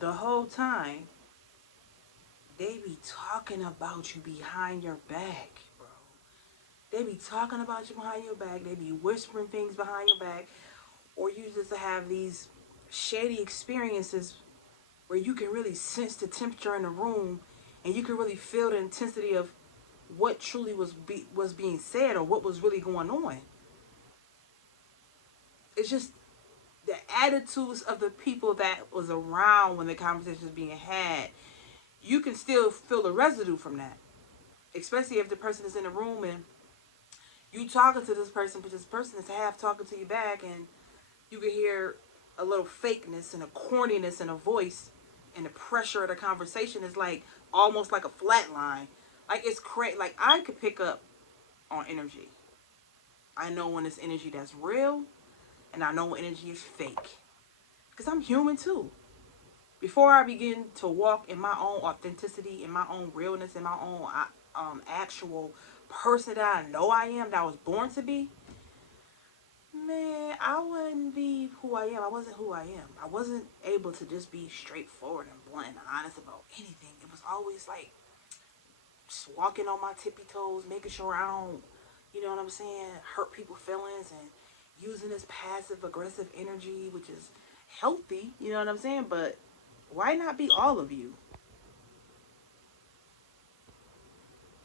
the whole time they be talking about you behind your back, bro. They be talking about you behind your back. They be whispering things behind your back. Or you just have these shady experiences where you can really sense the temperature in the room and you can really feel the intensity of what truly was being said or what was really going on. It's just the attitudes of the people that was around when the conversation was being had. You can still feel the residue from that, especially if the person is in the room and you talking to this person, but this person is half talking to you back, and you can hear a little fakeness and a corniness in a voice, and the pressure of the conversation is like almost like a flat line. Like it's crazy. Like I could pick up on energy. I know when it's energy that's real, and I know when energy is fake, because I'm human too. Before I begin to walk in my own authenticity, in my own realness, in my own actual person that I know I am, that I was born to be, man, I wouldn't be who I am. I wasn't who I am. I wasn't able to just be straightforward and blunt and honest about anything. It was always like just walking on my tippy toes, making sure I don't, you know what I'm saying, hurt people's feelings and using this passive aggressive energy, which is healthy, you know what I'm saying? But why not be all of you?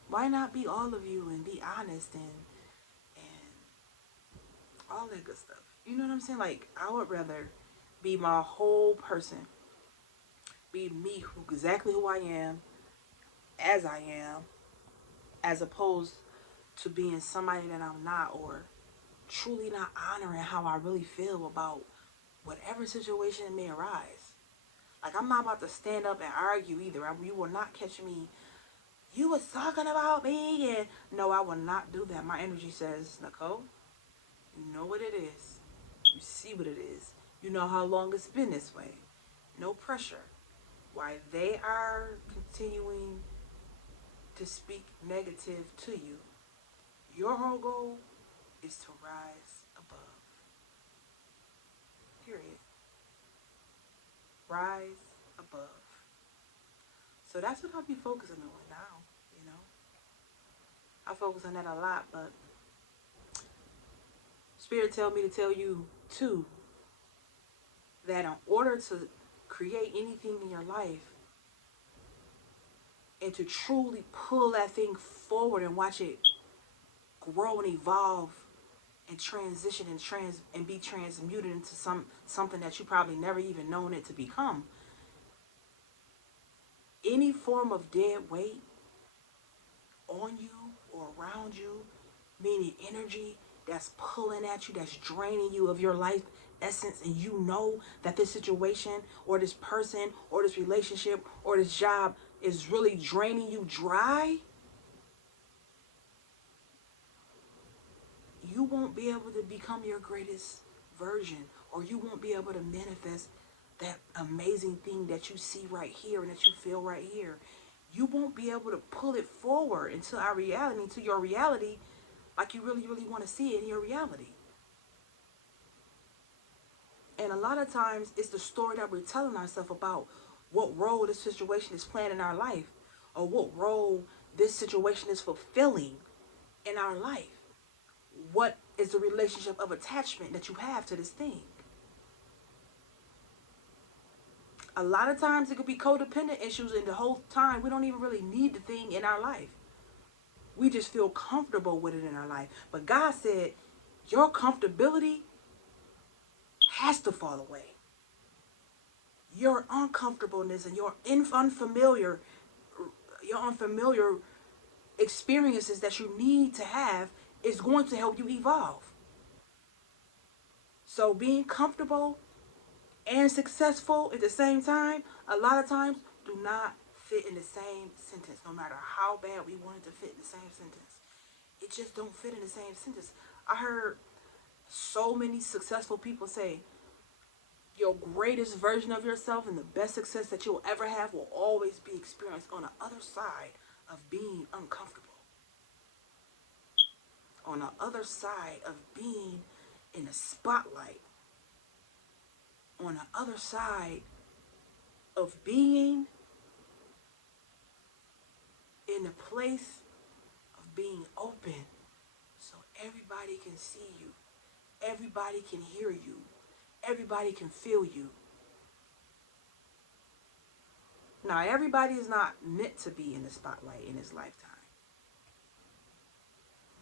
Why not be all of you and be honest and all that good stuff? You know what I'm saying? Like I would rather be my whole person, be me, exactly who I am, as I am, as opposed to being somebody that I'm not, or truly not honoring how I really feel about whatever situation may arise. Like I'm not about to stand up and argue either. You will not catch me. You was talking about me, and no, I will not do that. My energy says, Nicole, you know what it is. You see what it is. You know how long it's been this way. No pressure. Why they are continuing to speak negative to you, your whole goal is to rise above. Period. Rise above. So that's what I'll be focusing on now, you know. I focus on that a lot, but Spirit tell me to tell you too that in order to create anything in your life and to truly pull that thing forward and watch it grow and evolve and transition and be transmuted into something that you probably never even known it to become. Any form of dead weight on you or around you, meaning energy that's pulling at you, that's draining you of your life essence, and you know that this situation or this person or this relationship or this job is really draining you dry, you won't be able to become your greatest version, or you won't be able to manifest that amazing thing that you see right here and that you feel right here. You won't be able to pull it forward into our reality, into your reality, like you really, really want to see it in your reality. And a lot of times it's the story that we're telling ourselves about what role this situation is playing in our life, or what role this situation is fulfilling in our life. What is the relationship of attachment that you have to this thing? A lot of times it could be codependent issues, and the whole time we don't even really need the thing in our life. We just feel comfortable with it in our life. But God said, your comfortability has to fall away. Your uncomfortableness and your unfamiliar experiences that you need to have is going to help you evolve. So being comfortable and successful at the same time, a lot of times do not fit in the same sentence, no matter how bad we want it to fit in the same sentence. It just don't fit in the same sentence. I heard so many successful people say, your greatest version of yourself and the best success that you'll ever have will always be experienced on the other side of being uncomfortable. On the other side of being in the spotlight. On the other side of being in a place of being open so everybody can see you, everybody can hear you, everybody can feel you. Now, everybody is not meant to be in the spotlight in this lifetime.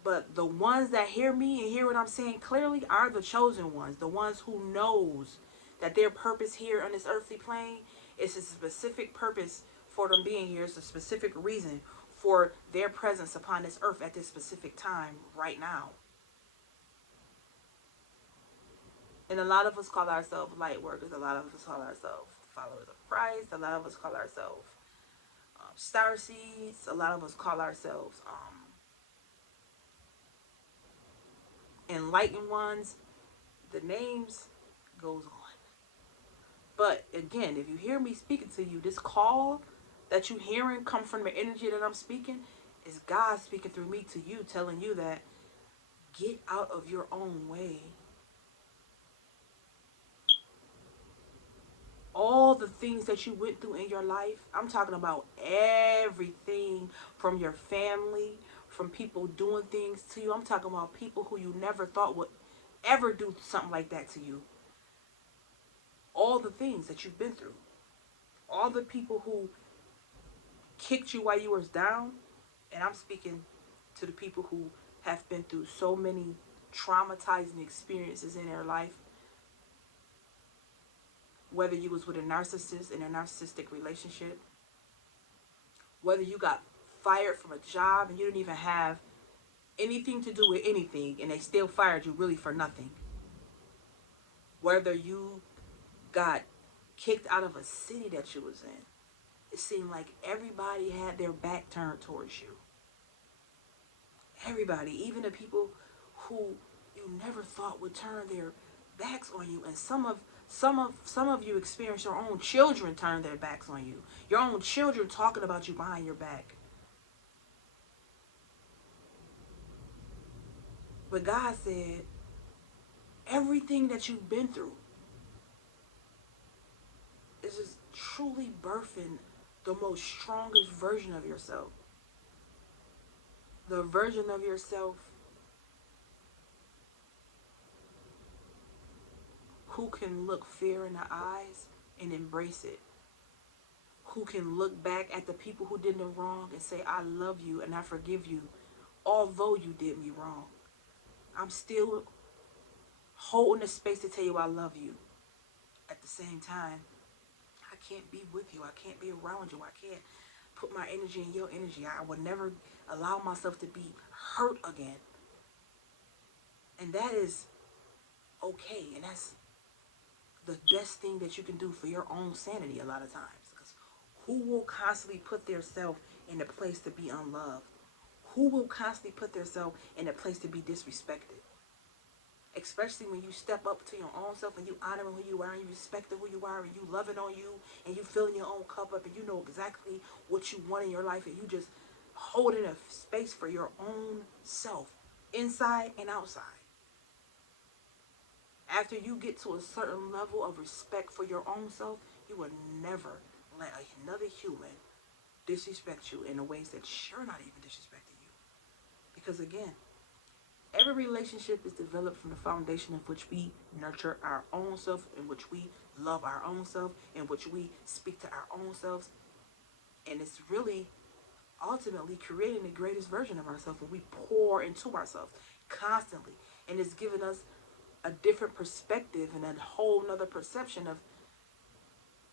But the ones that hear me and hear what I'm saying clearly are the chosen ones, the ones who knows that their purpose here on this earthly plane is a specific purpose for them being here. It's a specific reason for their presence upon this earth at this specific time right now. And a lot of us call ourselves light workers. A lot of us call ourselves followers of Christ. A lot of us call ourselves star seeds. A lot of us call ourselves enlightened ones. The names goes on. But again, if you hear me speaking to you, this call that you hearing come from the energy that I'm speaking is God speaking through me to you, telling you that get out of your own way. All the things that you went through in your life, I'm talking about everything from your family, from people doing things to you. I'm talking about people who you never thought would ever do something like that to you. All the things that you've been through. All the people who kicked you while you was down. And I'm speaking to the people who have been through so many traumatizing experiences in their life. Whether you was with a narcissist in a narcissistic relationship, whether you got fired from a job and you didn't even have anything to do with anything and they still fired you really for nothing, whether you got kicked out of a city that you was in, it seemed like everybody had their back turned towards you. Everybody, even the people who you never thought would turn their backs on you. And some of you experience your own children turn their backs on you. Your own children talking about you behind your back. But God said, everything that you've been through is just truly birthing the most strongest version of yourself. The version of yourself who can look fear in the eyes and embrace it. Who can look back at the people who did them wrong and say, I love you and I forgive you, although you did me wrong. I'm still holding the space to tell you I love you. At the same time, I can't be with you. I can't be around you. I can't put my energy in your energy. I would never allow myself to be hurt again. And that is okay. And that's the best thing that you can do for your own sanity a lot of times. Because who will constantly put theirself in a place to be unloved? Who will constantly put theirself in a place to be disrespected? Especially when you step up to your own self and you honor who you are and you respect who you are and you love it on you and you filling your own cup up and you know exactly what you want in your life and you just holding a space for your own self, inside and outside. After you get to a certain level of respect for your own self, you will never let another human disrespect you in the ways that you're not even disrespecting you. Because again, every relationship is developed from the foundation in which we nurture our own self, in which we love our own self, in which we speak to our own selves. And it's really ultimately creating the greatest version of ourselves when we pour into ourselves constantly. And it's giving us a different perspective and a whole nother perception of,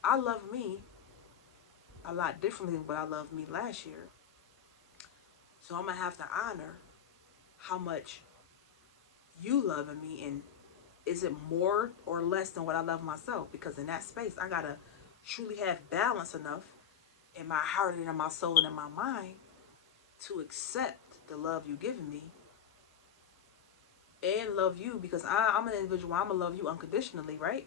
I love me a lot differently than what I loved me last year. So I'm going to have to honor how much you loving me, and is it more or less than what I love myself? Because in that space, I got to truly have balance enough in my heart and in my soul and in my mind to accept the love you've given me and love you, because I'm an individual. I'm going to love you unconditionally, right?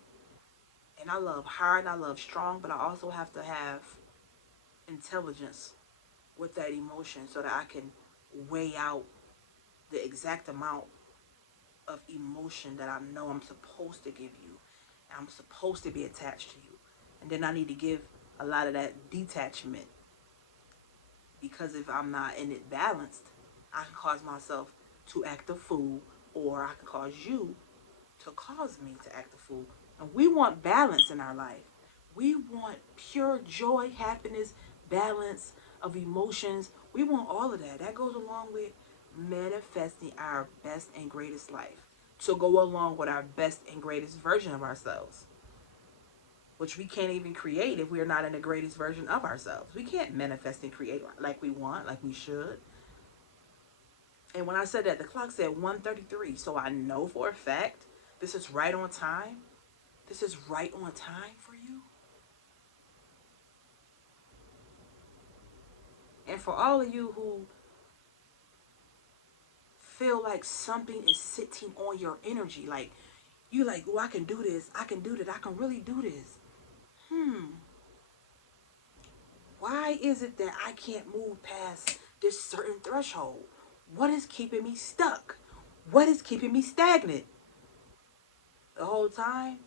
And I love hard and I love strong, but I also have to have intelligence with that emotion so that I can weigh out the exact amount of emotion that I know I'm supposed to give you. I'm supposed to be attached to you. And then I need to give a lot of that detachment, because if I'm not in it balanced, I can cause myself to act a fool, or I can cause you to cause me to act a fool. And we want balance in our life. We want pure joy, happiness, balance of emotions. We want all of that. That goes along with manifesting our best and greatest life, to go along with our best and greatest version of ourselves, which we can't even create if we're not in the greatest version of ourselves. We can't manifest and create like we want, like we should. And when I said that, the clock said 1:33, so I know for a fact this is right on time. This is right on time for you. And for all of you who feel like something is sitting on your energy, like you like, oh, I can do this, I can do that, I can really do this. Why is it that I can't move past this certain threshold? What is keeping me stuck? What is keeping me stagnant the whole time?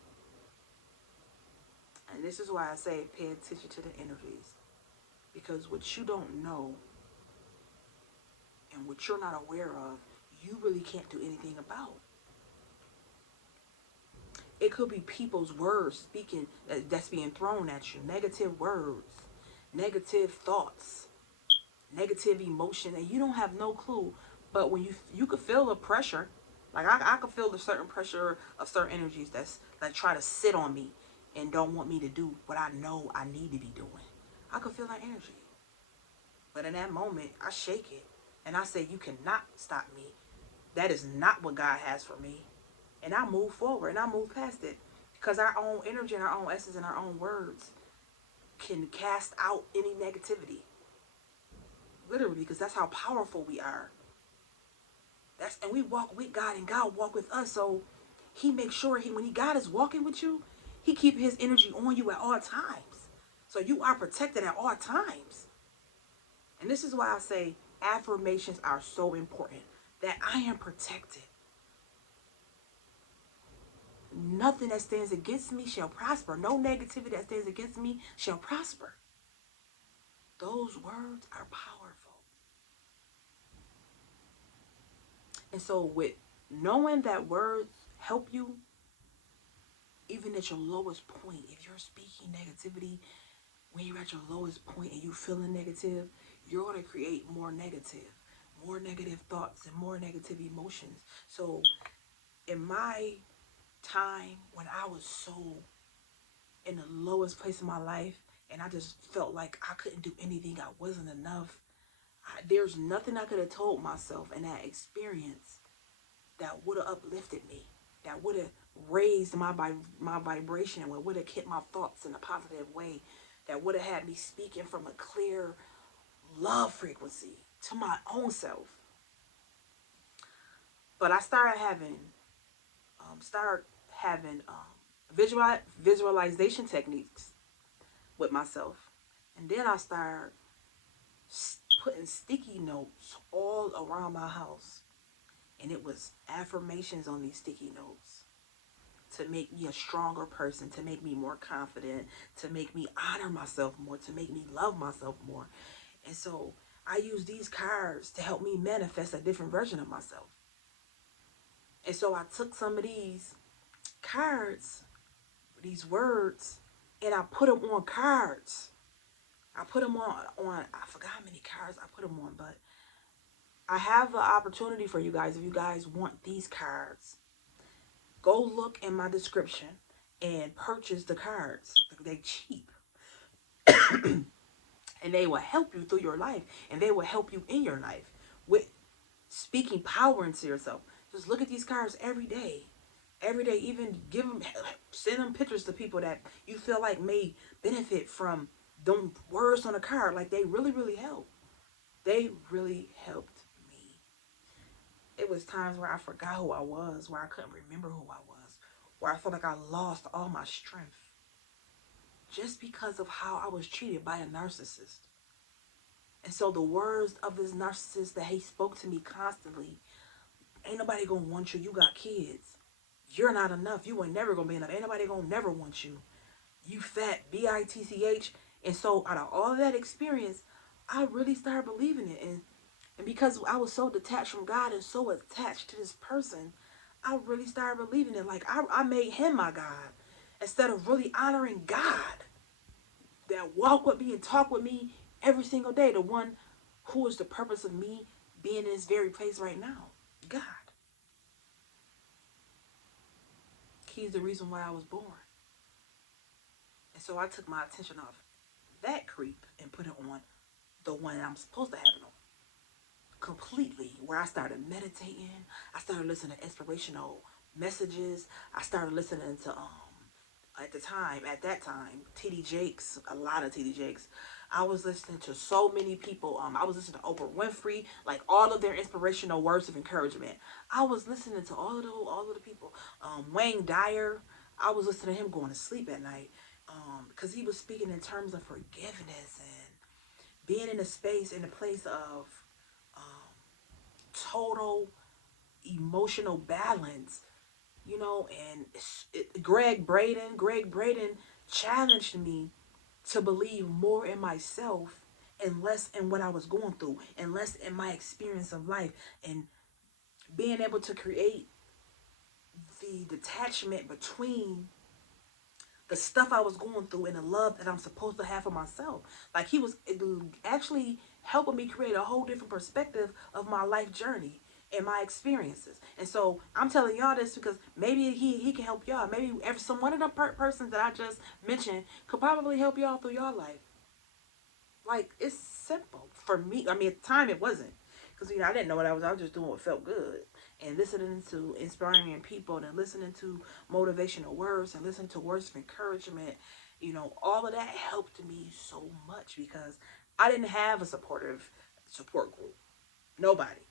And this is why I say pay attention to the energies. Because what you don't know and what you're not aware of, you really can't do anything about. It could be people's words speaking that's being thrown at you. Negative words, negative thoughts, negative emotion, and you don't have no clue. But when you could feel the pressure, like I could feel the certain pressure of certain energies that try to sit on me and don't want me to do what I know I need to be doing. I could feel that energy. But in that moment, I shake it and I say, you cannot stop me. That is not what God has for me. And I move forward and I move past it. Because our own energy and our own essence and our own words can cast out any negativity. Literally, because that's how powerful we are. And we walk with God and God walk with us. So he makes sure when God is walking with you, he keep his energy on you at all times. So you are protected at all times. And this is why I say affirmations are so important. That I am protected. Nothing that stands against me shall prosper. No negativity that stands against me shall prosper. Those words are powerful. And so with knowing that words help you, even at your lowest point, if you're speaking negativity, when you're at your lowest point and you feeling negative, you're going to create more negative thoughts and more negative emotions. So in my time when I was so in the lowest place in my life and I just felt like I couldn't do anything, I wasn't enough, there's nothing I could have told myself in that experience that would have uplifted me, that would have raised my vibration, and would have kept my thoughts in a positive way, that would have had me speaking from a clear love frequency to my own self. But I started having visualization techniques with myself, and then I started putting sticky notes all around my house, and it was affirmations on these sticky notes to make me a stronger person, to make me more confident, to make me honor myself more, to make me love myself more. And so I use these cards to help me manifest a different version of myself. And so I took some of these cards, these words, and I put them on cards. I put them on I forgot how many cards I put them on, but I have an opportunity for you guys. If you guys want these cards, go look in my description and purchase the cards. They're cheap. And they will help you through your life. And they will help you in your life with speaking power into yourself. Just look at these cards every day. Every day, even send them pictures to people that you feel like may benefit from them words on a card. Like, they really, really help. They really helped me. It was times where I forgot who I was, where I couldn't remember who I was, where I felt like I lost all my strength just because of how I was treated by a narcissist. And so the words of this narcissist that he spoke to me constantly, ain't nobody gonna want you. You got kids. You're not enough. You ain't never gonna be enough. Ain't nobody gonna never want you. You fat, bitch. And so out of all of that experience, I really started believing it. And because I was so detached from God and so attached to this person, I really started believing it. Like I made him my God instead of really honoring God that walk with me and talk with me every single day. The one who is the purpose of me being in this very place right now. God. He's the reason why I was born. And so I took my attention off that creep and put it on the one I'm supposed to have it on. Completely. Where I started meditating. I started listening to inspirational messages. I started listening to at that time, TD Jakes, a lot of TD Jakes. I was listening to so many people. I was listening to Oprah Winfrey, like all of their inspirational words of encouragement. I was listening to all of the people. Wayne Dyer, I was listening to him going to sleep at night, because he was speaking in terms of forgiveness and being in a space, in a place of um, total emotional balance, and Greg Braden challenged me to believe more in myself and less in what I was going through and less in my experience of life, and being able to create the detachment between the stuff I was going through and the love that I'm supposed to have for myself. Like he was actually helping me create a whole different perspective of my life journey and my experiences. And so I'm telling y'all this because maybe he can help y'all. Maybe every some one of the persons that I just mentioned could probably help y'all through your life. Like it's simple for me. I mean, at the time it wasn't, because I didn't know what I was. I was just doing what felt good and listening to inspiring people and listening to motivational words and listening to words of encouragement. All of that helped me so much because I didn't have a supportive support group. Nobody.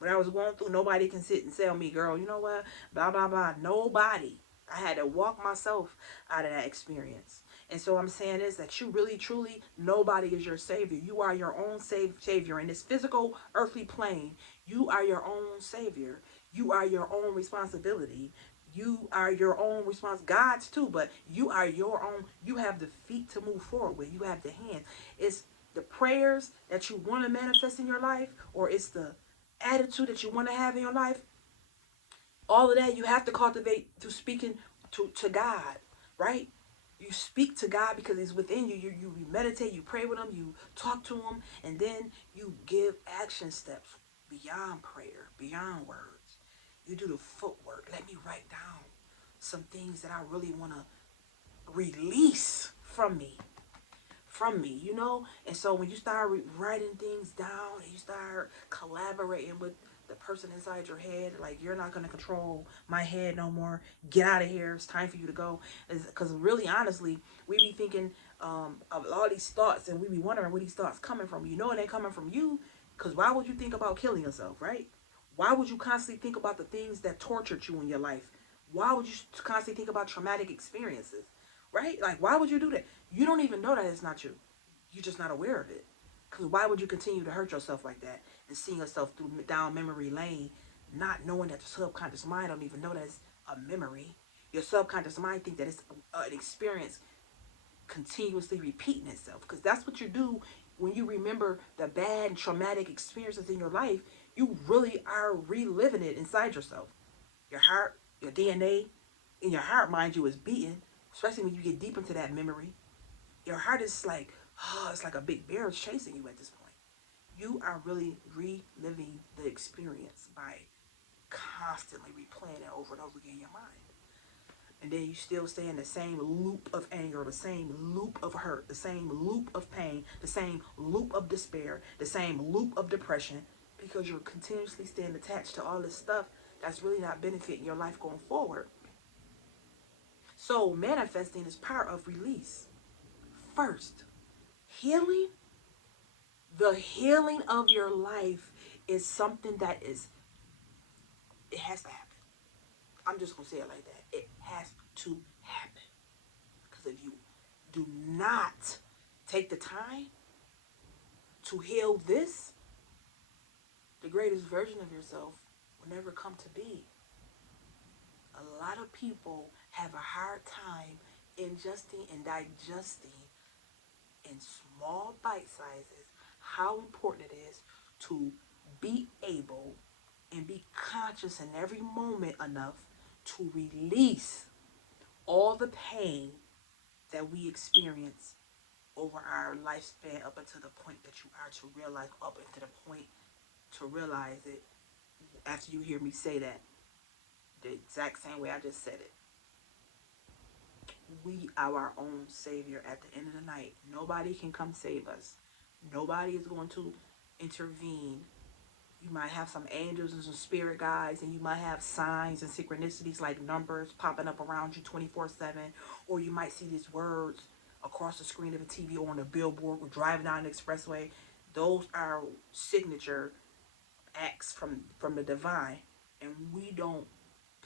When I was going through, nobody can sit and tell me, girl, you know what, blah, blah, blah. Nobody. I had to walk myself out of that experience. And so I'm saying is that you really, truly, nobody is your savior. You are your own savior. In this physical, earthly plane, you are your own savior. You are your own responsibility. You are your own God's too, but you are your own. You have the feet to move forward with. You have the hands. It's the prayers that you want to manifest in your life, or it's the attitude that you want to have in your life. All of that you have to cultivate through speaking to God, right? You speak to God because He's within you. You meditate, you pray with Him, you talk to Him, and then you give action steps beyond prayer, beyond words. You do the footwork. Let me write down some things that I really want to release from me. And so when you start writing things down and you start collaborating with the person inside your head, like, you're not going to control my head no more. Get out of here. It's time for you to go. Because really, honestly, we be thinking of all these thoughts, and we be wondering where these thoughts coming from. You know it ain't coming from you, because why would you think about killing yourself, right? Why would you constantly think about the things that tortured you in your life? Why would you constantly think about traumatic experiences? Right? Like, why would you do that? You don't even know that it's not you. You're just not aware of it. Because why would you continue to hurt yourself like that and seeing yourself through down memory lane, not knowing that your subconscious mind don't even know that's a memory. Your subconscious mind think that it's an experience continuously repeating itself. Because that's what you do when you remember the bad and traumatic experiences in your life. You really are reliving it inside yourself. Your heart, your DNA, in your heart, mind you, is beating, especially when you get deep into that memory. Your heart is like, oh, it's like a big bear chasing you at this point. You are really reliving the experience by constantly replaying it over and over again in your mind. And then you still stay in the same loop of anger, the same loop of hurt, the same loop of pain, the same loop of despair, the same loop of depression, because you're continuously staying attached to all this stuff that's really not benefiting your life going forward. So manifesting is part of release. First, healing, the healing of your life is something that it has to happen. I'm just going to say it like that. It has to happen. Because if you do not take the time to heal this, the greatest version of yourself will never come to be. A lot of people have a hard time ingesting and digesting in small bite sizes how important it is to be able and be conscious in every moment enough to release all the pain that we experience over our lifespan up until the point that you are to realize, up until the point to realize it after you hear me say that the exact same way I just said it. We are our own savior at the end of the night. Nobody can come save us. Nobody is going to intervene. You might have some angels and some spirit guides, and you might have signs and synchronicities like numbers popping up around you 24/7, or you might see these words across the screen of a TV or on a billboard or driving down the expressway. Those are signature acts from the divine, and we don't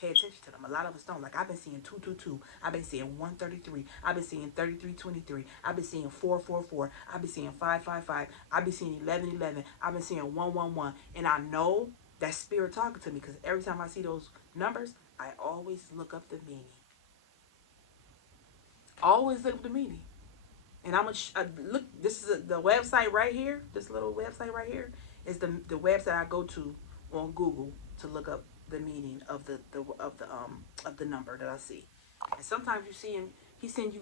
pay attention to them. A lot of us don't. Like, I've been seeing 222. I've been seeing 133. I've been seeing 3323. I've been seeing 444. I've been seeing 555. I've been seeing 1111. I've been seeing 111. And I know that spirit talking to me, because every time I see those numbers, I always look up the meaning. Always look up the meaning. And I'm gonna look. This is the website right here. This little website right here is the website I go to on Google to look up the meaning of the number that I see. And sometimes you see him. He send you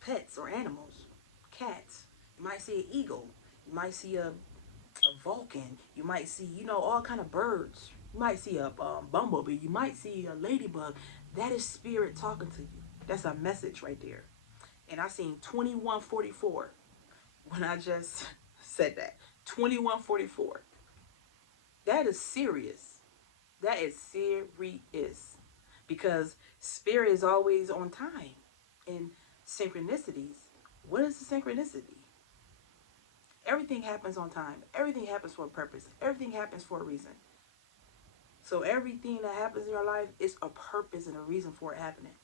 pets or animals, cats. You might see an eagle. You might see a vulcan. You might see all kind of birds. You might see a bumblebee. You might see a ladybug. That is spirit talking to you. That's a message right there. And I seen 2144 when I just said that. 2144. That is serious. That is serious. Because spirit is always on time. And synchronicities. What is the synchronicity? Everything happens on time. Everything happens for a purpose. Everything happens for a reason. So everything that happens in your life is a purpose and a reason for it happening.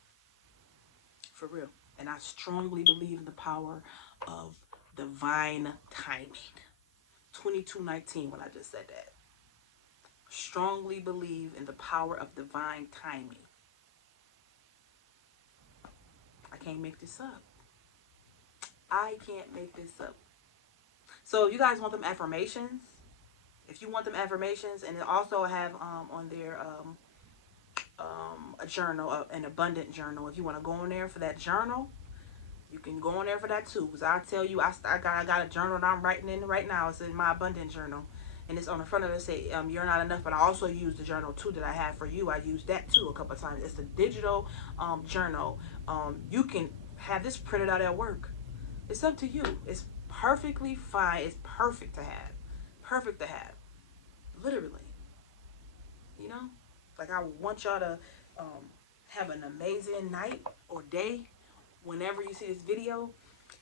For real. And I strongly believe in the power of divine timing. 2219 when I just said that. Strongly believe in the power of divine timing. I can't make this up. I can't make this up. So you guys want them affirmations? If you want them affirmations, and they also have on there a journal, an abundant journal. If you want to go on there for that journal, you can go on there for that too. Because I tell you, I got a journal that I'm writing in right now. It's in my abundant journal. And it's on the front of it say, you're not enough. But I also use the journal too that I have for you. I use that too a couple of times. It's a digital journal. You can have this printed out at work. It's up to you. It's perfectly fine. It's perfect to have. Perfect to have. Literally. Like, I want y'all to have an amazing night or day whenever you see this video,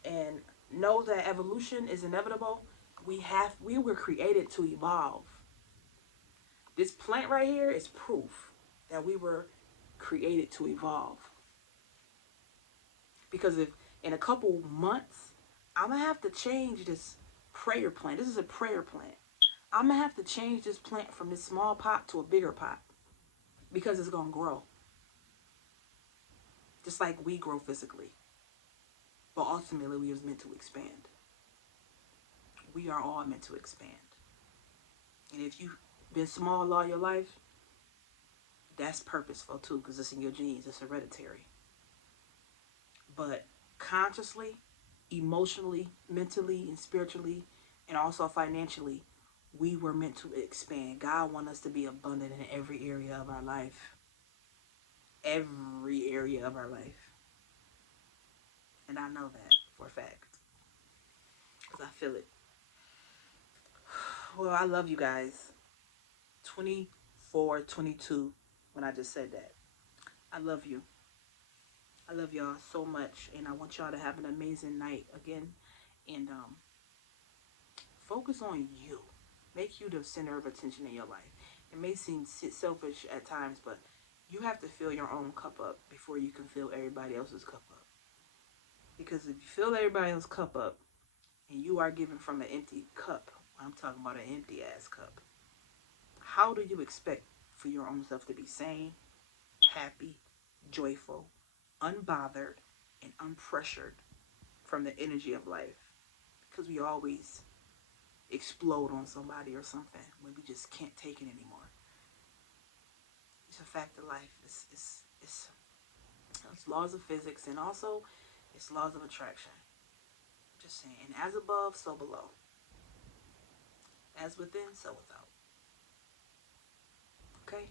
and know that evolution is inevitable. We were created to evolve. This plant right here is proof that we were created to evolve. Because if in a couple months, I'm gonna have to change this prayer plant. This is a prayer plant. I'm gonna have to change this plant from this small pot to a bigger pot, because it's gonna grow. Just like we grow physically. But ultimately, we was meant to expand. We are all meant to expand. And if you've been small all your life, that's purposeful too, because it's in your genes. It's hereditary. But consciously, emotionally, mentally, and spiritually, and also financially, we were meant to expand. God wants us to be abundant in every area of our life. Every area of our life. And I know that for a fact. Because I feel it. Well, I love you guys. 2422 when I just said that. I love you. I love y'all so much. And I want y'all to have an amazing night again. And focus on you. Make you the center of attention in your life. It may seem selfish at times, but you have to fill your own cup up before you can fill everybody else's cup up. Because if you fill everybody else's cup up and you are given from an empty cup, I'm talking about an empty ass cup, how do you expect for your own self to be sane, happy, joyful, unbothered, and unpressured from the energy of life, because we always explode on somebody or something when we just can't take it anymore. It's a fact of life. It's laws of physics, and also it's laws of attraction. Just saying. And as above, so below. As within, so without. Okay?